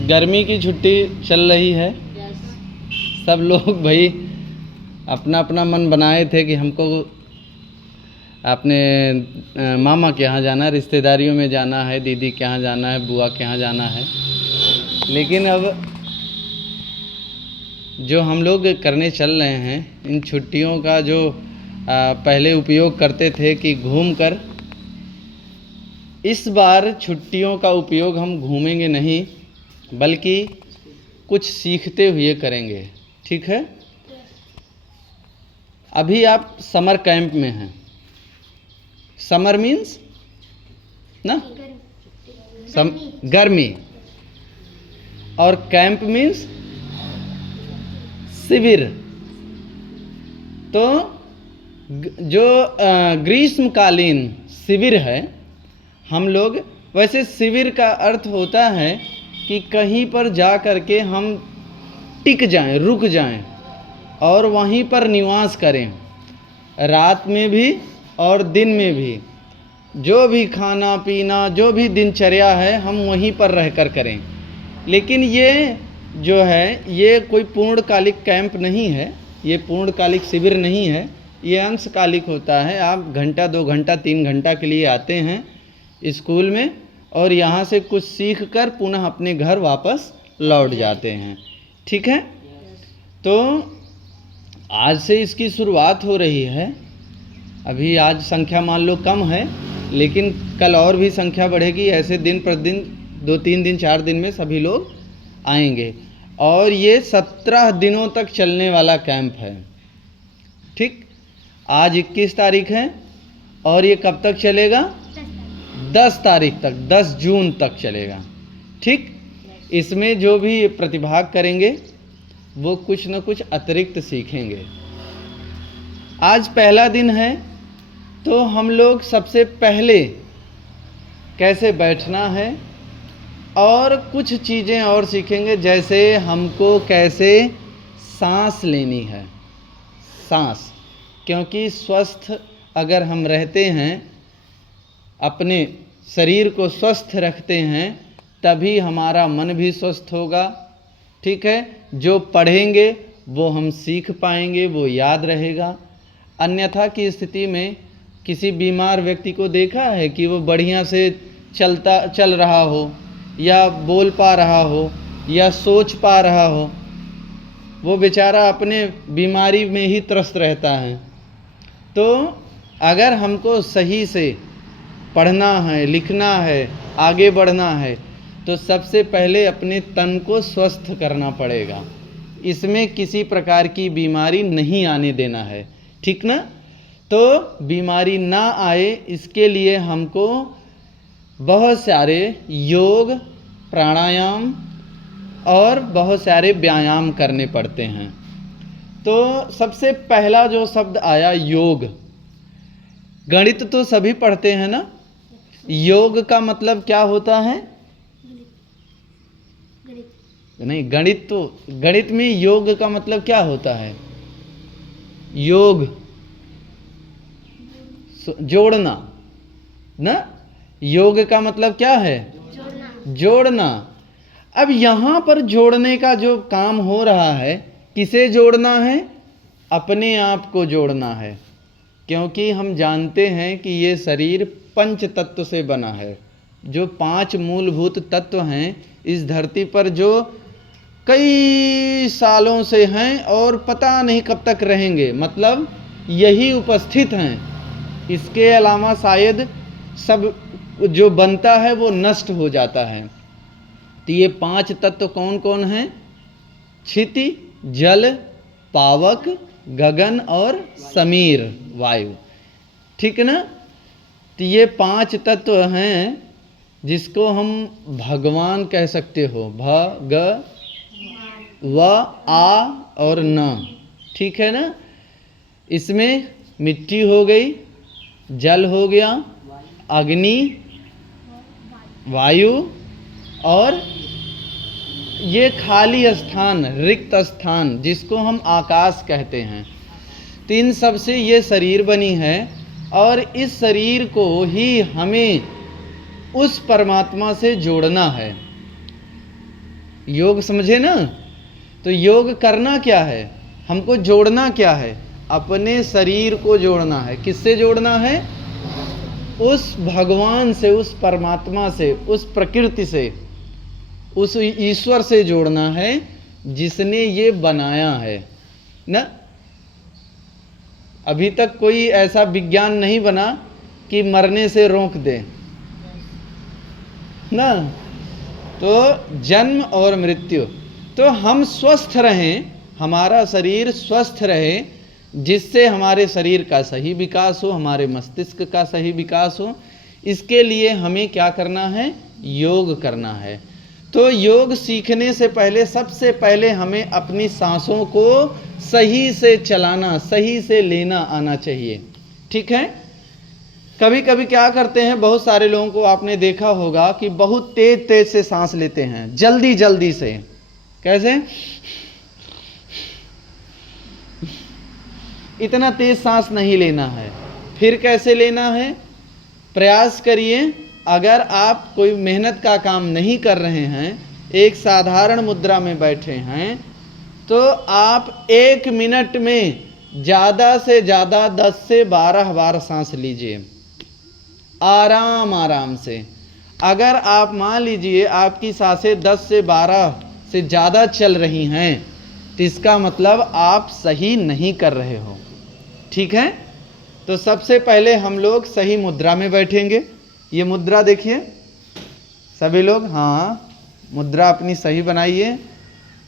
गर्मी की छुट्टी चल रही है। सब लोग भाई अपना अपना मन बनाए थे कि हमको अपने मामा के यहाँ जाना है, रिश्तेदारियों में जाना है, दीदी के यहाँ जाना है, बुआ के यहाँ जाना है। लेकिन अब जो हम लोग करने चल रहे हैं, इन छुट्टियों का जो पहले उपयोग करते थे कि घूमकर, इस बार छुट्टियों का उपयोग हम घूमेंगे नहीं बल्कि कुछ सीखते हुए करेंगे। ठीक है? अभी आप समर कैंप में हैं। समर मीन्स ना गर्मी, और कैंप मीन्स शिविर। तो जो ग्रीष्मकालीन शिविर है, हम लोग, वैसे शिविर का अर्थ होता है कि कहीं पर जा कर के हम टिक जाएं, रुक जाएं और वहीं पर निवास करें, रात में भी और दिन में भी। जो भी खाना पीना, जो भी दिनचर्या है, हम वहीं पर रहकर करें। लेकिन ये जो है, ये कोई पूर्णकालिक कैंप नहीं है, ये पूर्णकालिक शिविर नहीं है, ये अंशकालिक होता है। आप घंटा 2 घंटा 3 घंटा के लिए आते हैं स्कूल में और यहाँ से कुछ सीख कर पुनः अपने घर वापस लौट जाते हैं। ठीक है? तो आज से इसकी शुरुआत हो रही है। अभी आज संख्या मान लो कम है, लेकिन कल और भी संख्या बढ़ेगी। ऐसे दिन प्रतिदिन 2-3 दिन 4 दिन में सभी लोग आएंगे और ये 17 दिनों तक चलने वाला कैंप है। ठीक? आज 21 तारीख है और ये कब तक चलेगा? 10 तारीख तक, 10 जून तक चलेगा। ठीक? इसमें जो भी प्रतिभाग करेंगे वो कुछ न कुछ अतिरिक्त सीखेंगे। आज पहला दिन है, तो हम लोग सबसे पहले कैसे बैठना है और कुछ चीज़ें और सीखेंगे, जैसे हमको कैसे सांस लेनी है। सांस, क्योंकि स्वस्थ अगर हम रहते हैं, अपने शरीर को स्वस्थ रखते हैं, तभी हमारा मन भी स्वस्थ होगा। ठीक है? जो पढ़ेंगे वो हम सीख पाएंगे, वो याद रहेगा। अन्यथा की स्थिति में किसी बीमार व्यक्ति को देखा है कि वो बढ़िया से चल रहा हो या बोल पा रहा हो या सोच पा रहा हो, वो बेचारा अपने बीमारी में ही त्रस्त रहता है। तो अगर हमको सही से पढ़ना है, लिखना है, आगे बढ़ना है, तो सबसे पहले अपने तन को स्वस्थ करना पड़ेगा। इसमें किसी प्रकार की बीमारी नहीं आने देना है। ठीक ना? तो बीमारी ना आए, इसके लिए हमको बहुत सारे योग, प्राणायाम और बहुत सारे व्यायाम करने पड़ते हैं। तो सबसे पहला जो शब्द आया, योग। गणित तो सभी पढ़ते हैं ना? योग का मतलब क्या होता है? नहीं, गणित में योग का मतलब क्या होता है? योग जोड़ना ना? योग का मतलब क्या है? जोड़ना। अब यहाँ पर जोड़ने का जो काम हो रहा है, किसे जोड़ना है? अपने आप को जोड़ना है। क्योंकि हम जानते हैं कि ये शरीर 5 तत्व से बना है। जो 5 मूलभूत तत्व हैं इस धरती पर, जो कई सालों से हैं और पता नहीं कब तक रहेंगे, मतलब यही उपस्थित हैं। इसके अलावा शायद सब जो बनता है वो नष्ट हो जाता है। तो ये 5 तत्व कौन कौन हैं? क्षिति, जल, पावक, गगन और समीर, वायु। ठीक ना? तो ये 5 तत्व हैं जिसको हम भगवान कह सकते हो। भ, ग, व, आ और न। ठीक है ना? इसमें मिट्टी हो गई, जल हो गया, अग्नि, वायु और ये खाली स्थान, रिक्त स्थान, जिसको हम आकाश कहते हैं। तो इन सब से ये शरीर बनी है और इस शरीर को ही हमें उस परमात्मा से जोड़ना है। योग समझे ना? तो योग करना क्या है, हमको जोड़ना क्या है, अपने शरीर को जोड़ना है। किससे जोड़ना है? उस भगवान से, उस परमात्मा से, उस प्रकृति से, उस ईश्वर से जोड़ना है जिसने ये बनाया है ना। अभी तक कोई ऐसा विज्ञान नहीं बना कि मरने से रोक दे ना। तो जन्म और मृत्यु, तो हम स्वस्थ रहें, हमारा शरीर स्वस्थ रहे, जिससे हमारे शरीर का सही विकास हो, हमारे मस्तिष्क का सही विकास हो, इसके लिए हमें क्या करना है? योग करना है। तो योग सीखने से पहले सबसे पहले हमें अपनी सांसों को सही से चलाना, सही से लेना आना चाहिए। ठीक है? कभी कभी क्या करते हैं, बहुत सारे लोगों को आपने देखा होगा कि बहुत तेज तेज से सांस लेते हैं, जल्दी जल्दी से। कैसे? इतना तेज सांस नहीं लेना है। फिर कैसे लेना है? प्रयास करिए, अगर आप कोई मेहनत का काम नहीं कर रहे हैं, एक साधारण मुद्रा में बैठे हैं, तो आप 1 मिनट में ज़्यादा से ज़्यादा 10 से 12 बार सांस लीजिए, आराम आराम से। अगर आप मान लीजिए आपकी सांसें 10 से 12 से ज़्यादा चल रही हैं, तो इसका मतलब आप सही नहीं कर रहे हो। ठीक है? तो सबसे पहले हम लोग सही मुद्रा में बैठेंगे। ये मुद्रा देखिए सभी लोग, हाँ, मुद्रा अपनी सही बनाइए।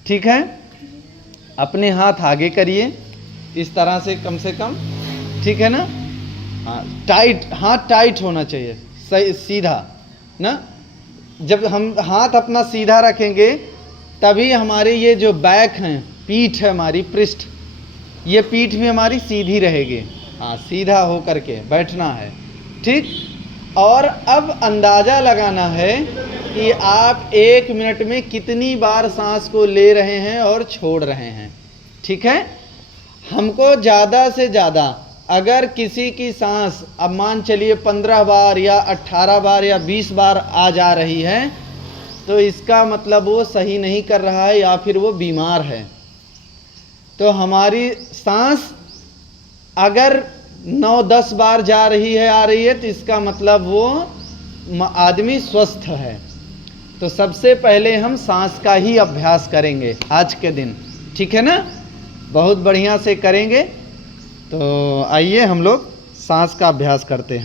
ठीक है? अपने हाथ आगे करिए इस तरह से, कम से कम। ठीक है ना? हाँ, टाइट, हाथ टाइट होना चाहिए, सही सीधा ना। जब हम हाथ अपना सीधा रखेंगे तभी हमारे ये जो बैक हैं, पीठ है हमारी, पृष्ठ, ये पीठ भी हमारी सीधी रहेगी। हाँ, सीधा हो करके बैठना है। ठीक? और अब अंदाज़ा लगाना है कि आप 1 मिनट में कितनी बार सांस को ले रहे हैं और छोड़ रहे हैं। ठीक है? हमको ज़्यादा से ज़्यादा, अगर किसी की सांस अब मान चलिए 15 बार या 18 बार या 20 बार आ जा रही है, तो इसका मतलब वो सही नहीं कर रहा है या फिर वो बीमार है। तो हमारी सांस अगर 9-10 बार जा रही है, आ रही है, तो इसका मतलब वो आदमी स्वस्थ है। तो सबसे पहले हम सांस का ही अभ्यास करेंगे आज के दिन। ठीक है ना? बहुत बढ़िया से करेंगे। तो आइए हम लोग सांस का अभ्यास करते हैं।